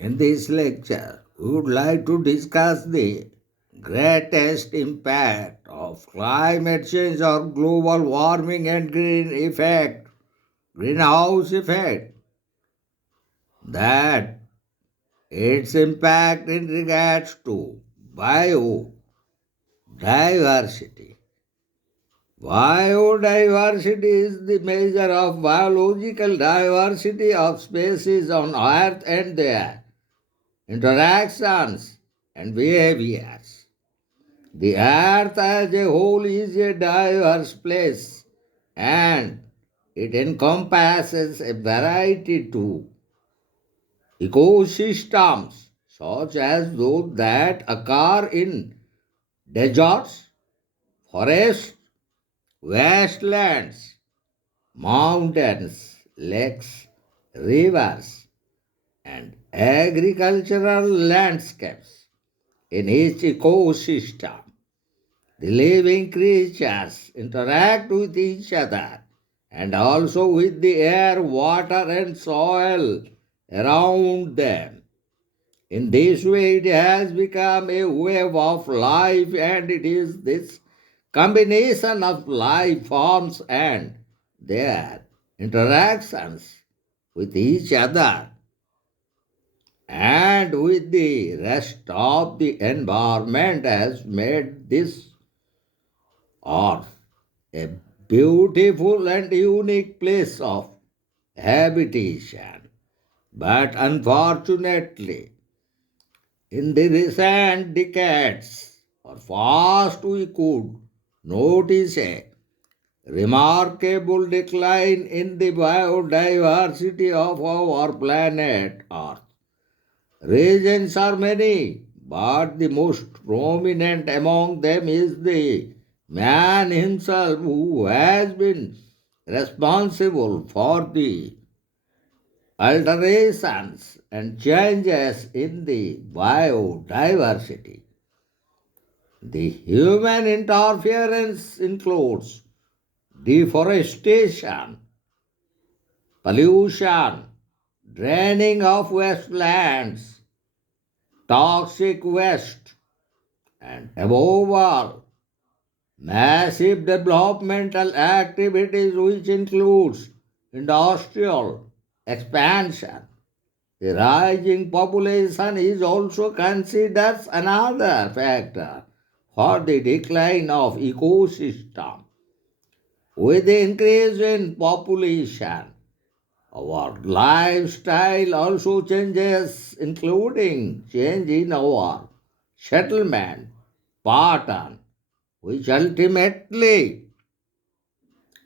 In this lecture, we would like to discuss the greatest impact of climate change or global warming and greenhouse effect, that its impact in regards to biodiversity. Biodiversity is the measure of biological diversity of species on Earth and their interactions and behaviors. The earth as a whole is a diverse place and it encompasses a variety of ecosystems such as those that occur in deserts, forests, wastelands, mountains, lakes, rivers, and agricultural landscapes. In each ecosystem, the living creatures interact with each other and also with the air, water, and soil around them. In this way, it has become a wave of life, and it is this combination of life forms and their interactions with each other and with the rest of the environment has made this earth a beautiful and unique place of habitation. But unfortunately, in the recent decades or fast, we could notice a remarkable decline in the biodiversity of our planet Earth. Reasons are many, but the most prominent among them is the man himself who has been responsible for the alterations and changes in the biodiversity. The human interference includes deforestation, pollution, draining of wastelands, toxic waste, and above all, massive developmental activities which includes industrial expansion. The rising population is also considered another factor for the decline of ecosystem. With the increase in population, our lifestyle also changes, including change in our settlement pattern, which ultimately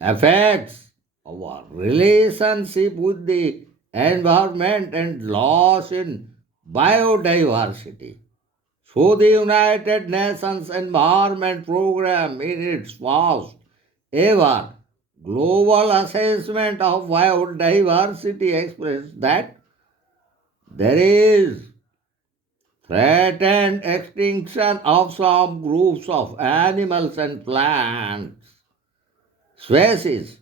affects our relationship with the environment and loss in biodiversity. So, the United Nations Environment Program, in its first ever global assessment of biodiversity, expressed that there is threatened extinction of some groups of animals and plant species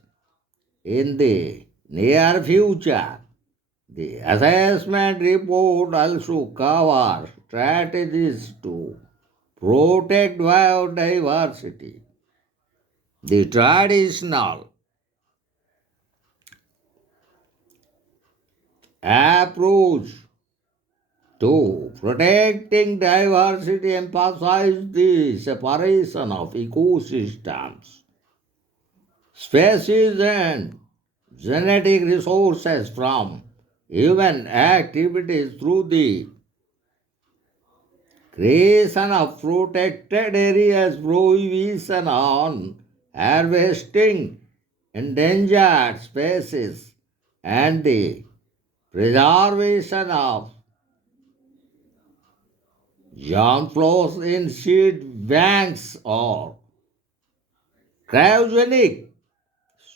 in the near future. The assessment report also covers strategies to protect biodiversity. The traditional approach to protecting diversity emphasizes the separation of ecosystems, species, and genetic resources from human activities through the creation of protected areas, prohibition on harvesting endangered species, and the preservation of young flows in seed banks or cryogenic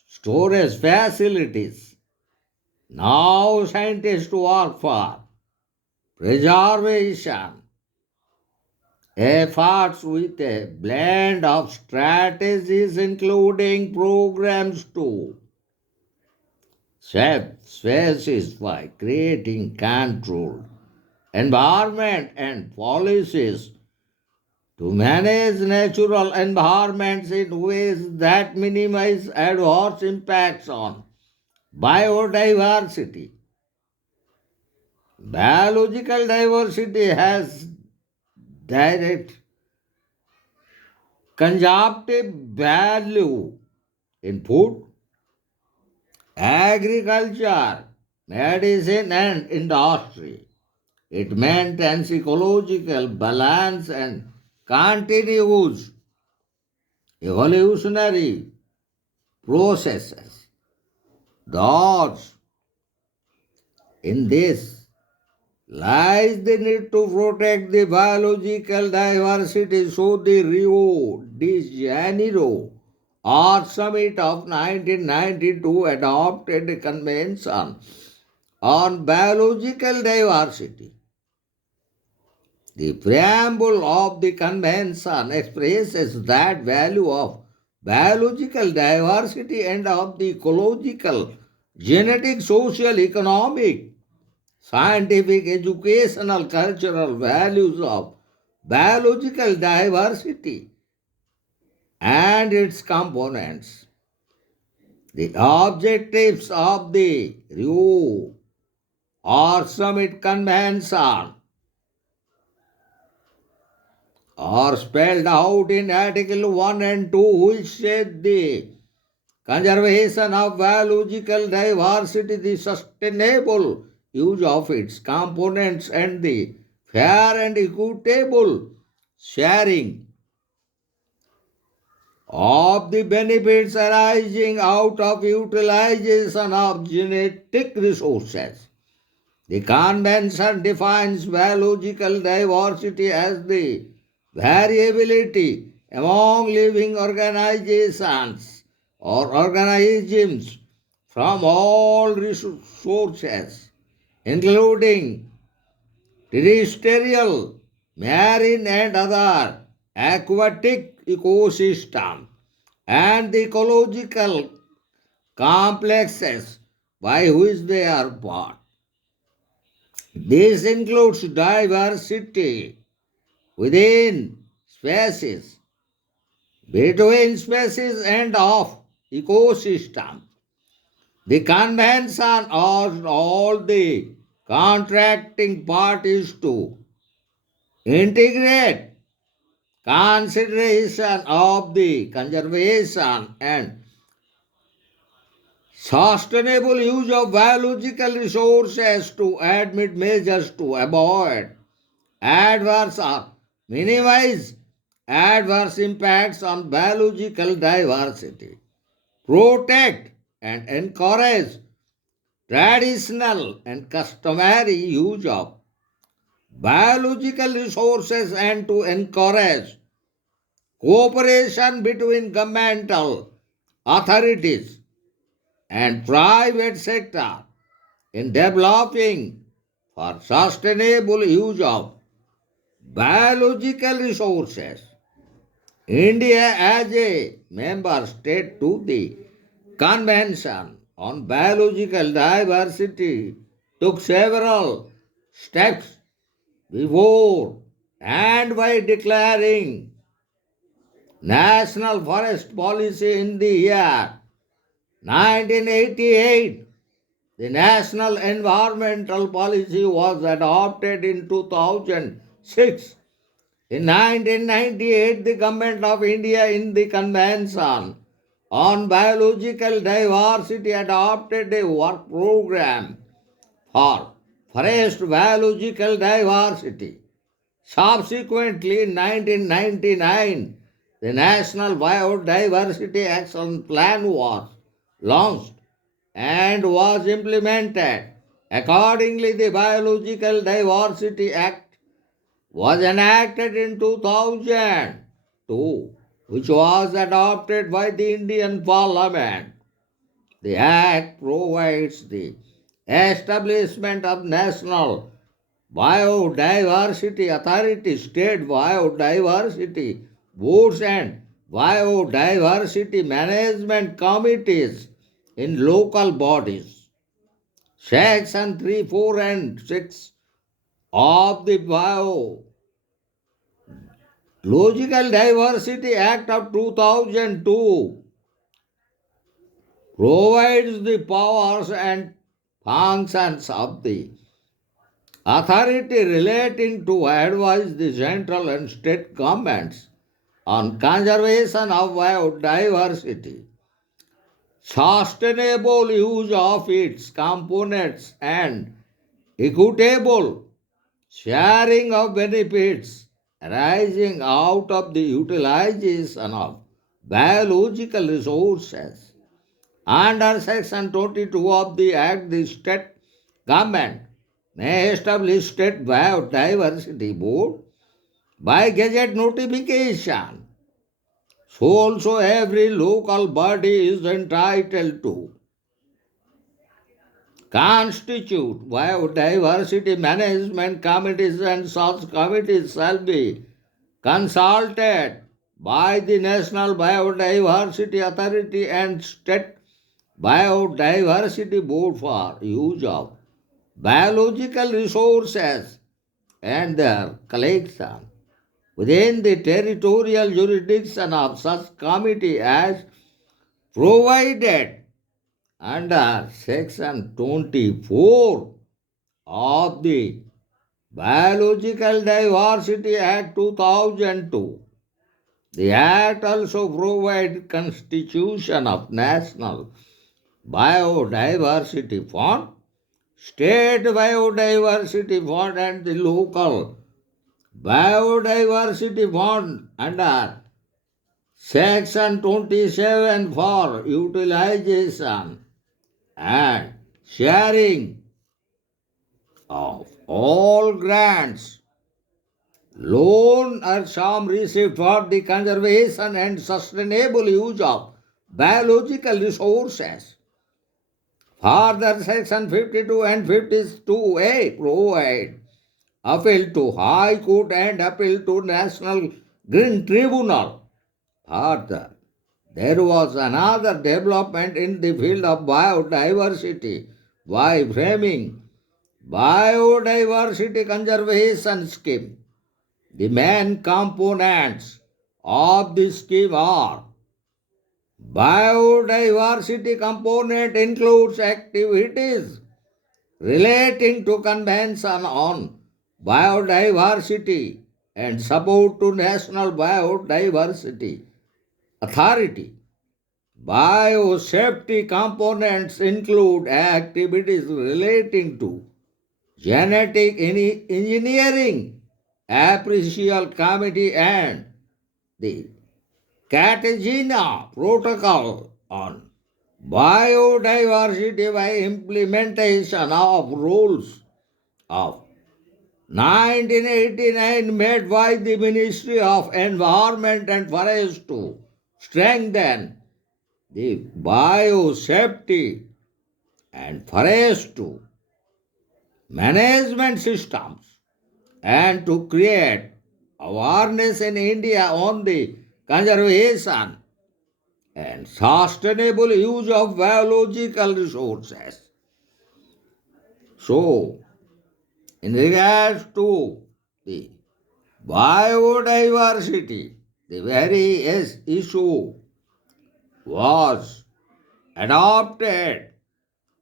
storage facilities. Now scientists work for preservation efforts with a blend of strategies including programs to save species by creating controlled environment and policies to manage natural environments in ways that minimize adverse impacts on biodiversity. Biological diversity has direct consumptive value in food, agriculture, medicine, and industry. It maintains ecological balance and continues evolutionary processes. Thus, in this lies the need to protect the biological diversity. So the Rio de Janeiro or Summit of 1992 adopted a convention on biological diversity. The preamble of the convention expresses that value of biological diversity and of the ecological, genetic, social, economic, scientific, educational, cultural values of biological diversity and its components. The objectives of the Rio or Summit Convention are spelled out in Article 1 and 2, which said the conservation of biological diversity, the sustainable use of its components, and the fair and equitable sharing of the benefits arising out of utilization of genetic resources. The convention defines biological diversity as the variability among living organizations or organisms from all resources, including terrestrial, marine, and other aquatic ecosystems, and the ecological complexes by which they are part. This includes diversity within species, between species, and of ecosystem. The convention urged all the contracting parties to integrate consideration of the conservation and sustainable use of biological resources to admit measures to avoid adverse or minimize adverse impacts on biological diversity, protect and encourage traditional and customary use of biological resources, and to encourage cooperation between governmental authorities and private sector in developing for sustainable use of biological resources. India, as a member state to the Convention on Biological Diversity, took several steps before and by declaring National Forest Policy in the year 1988. The National Environmental Policy was adopted in 2006. In 1998, the Government of India in the Convention on Biological Diversity adopted a work program for forest biological diversity. Subsequently, in 1999, the National Biodiversity Action Plan was launched and was implemented. Accordingly, the Biological Diversity Act was enacted in 2002, which was adopted by the Indian Parliament. The Act provides the establishment of National Biodiversity Authority, state biodiversity boards, and biodiversity management committees in local bodies. Section 3, 4, and 6 of the Biological Diversity Act of 2002 provides the powers and functions of the authority relating to advise the central and state governments on conservation of biodiversity, sustainable use of its components, and equitable sharing of benefits arising out of the utilization of biological resources. Under Section 22 of the Act, the state government may establish state biodiversity board by gazette notification. So also every local body is entitled to constitute biodiversity management committees, and such committees shall be consulted by the National Biodiversity Authority and State Biodiversity Board for use of biological resources and their collection within the territorial jurisdiction of such committee as provided under Section 24 of the Biological Diversity Act 2002. The Act also provides constitution of National Biodiversity Fund, State Biodiversity Fund, and the local Biodiversity Fund under Section 27 for utilization and sharing of all grants, loan or sum received for the conservation and sustainable use of biological resources. Further, Section 52 and 52A provide appeal to High Court and appeal to National Green Tribunal. Further, there was another development in the field of biodiversity by framing Biodiversity Conservation Scheme. The main components of the scheme are: biodiversity component includes activities relating to Convention on Biodiversity and support to National Biodiversity Authority. Biosafety components include activities relating to genetic engineering, appraisal committee, and the Cartagena Protocol on biodiversity by implementation of rules of 1989 made by the Ministry of Environment and Forest to strengthen the biosafety and forest management systems and to create awareness in India on the conservation and sustainable use of biological resources. So, in regards to the biodiversity, the very issue was adopted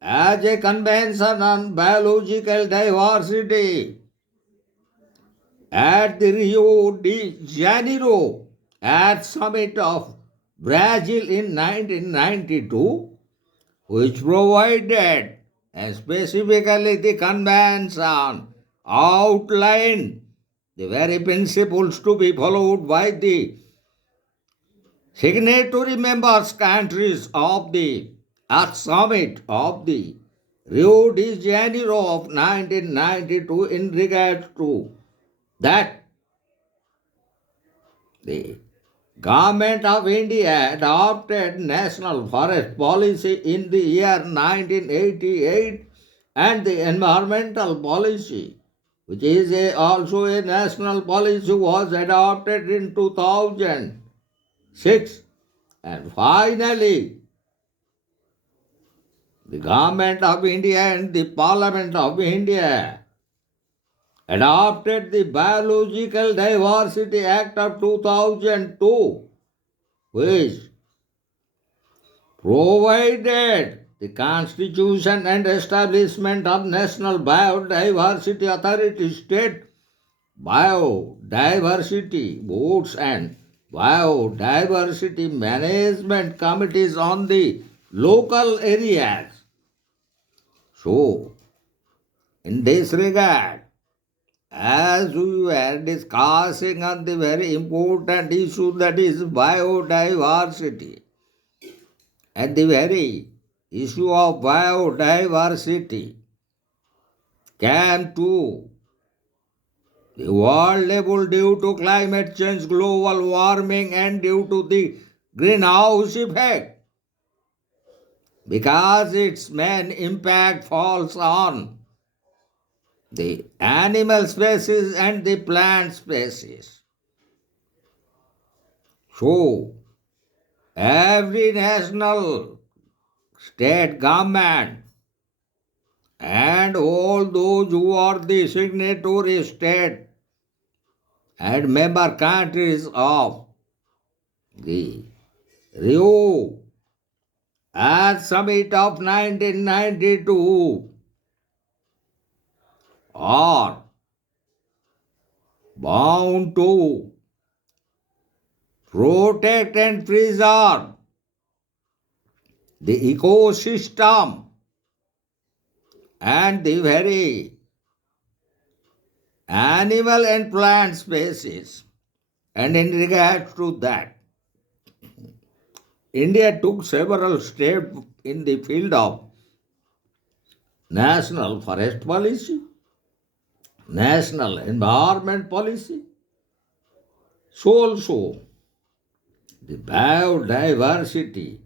as a convention on biological diversity at the Rio de Janeiro at Summit of Brazil in 1992, which provided and specifically the convention outlined the very principles to be followed by the signatory members countries of the Earth Summit of the Rio de Janeiro of 1992 in regard to that the Government of India adopted National Forest Policy in the year 1988 and the Environmental Policy, which is also a national policy, was adopted in 2006. And finally, the Government of India and the Parliament of India adopted the Biological Diversity Act of 2002, which provided the constitution and establishment of National Biodiversity Authority, state biodiversity boards, and biodiversity management committees on the local areas. So, in this regard, as we were discussing on the very important issue, that is biodiversity, and the very issue of biodiversity came to the world level due to climate change, global warming, and due to the greenhouse effect, because its main impact falls on the animal species and the plant species. So, every national, state government, and all those who are the signatory state and member countries of the Rio Earth Summit of 1992 are bound to protect and preserve the ecosystem and the very animal and plant species. And in regard to that, India took several steps in the field of national forest policy, national environment policy, so also the biodiversity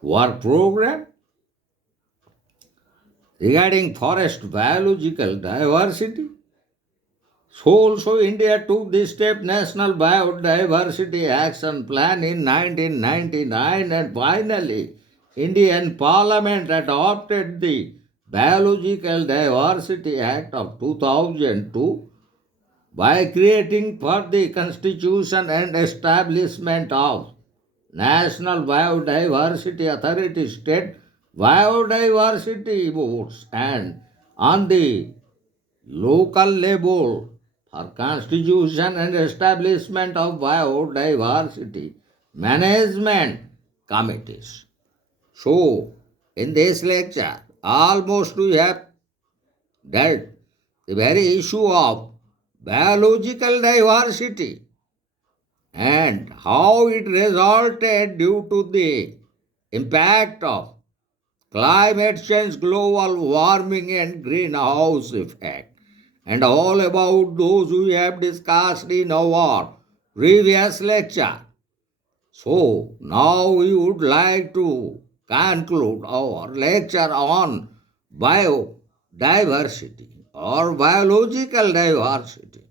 work program regarding forest biological diversity. So also India took this step National Biodiversity Action Plan in 1999, and finally Indian Parliament adopted the Biological Diversity Act of 2002 by creating for the constitution and establishment of National Biodiversity Authority, state biodiversity boards, and on the local level for constitution and establishment of biodiversity management committees. So, in this lecture, almost we have dealt the very issue of biological diversity and how it resulted due to the impact of climate change, global warming, and greenhouse effect, and all about those we have discussed in our previous lecture. So, now we would like to conclude our lecture on biodiversity or biological diversity.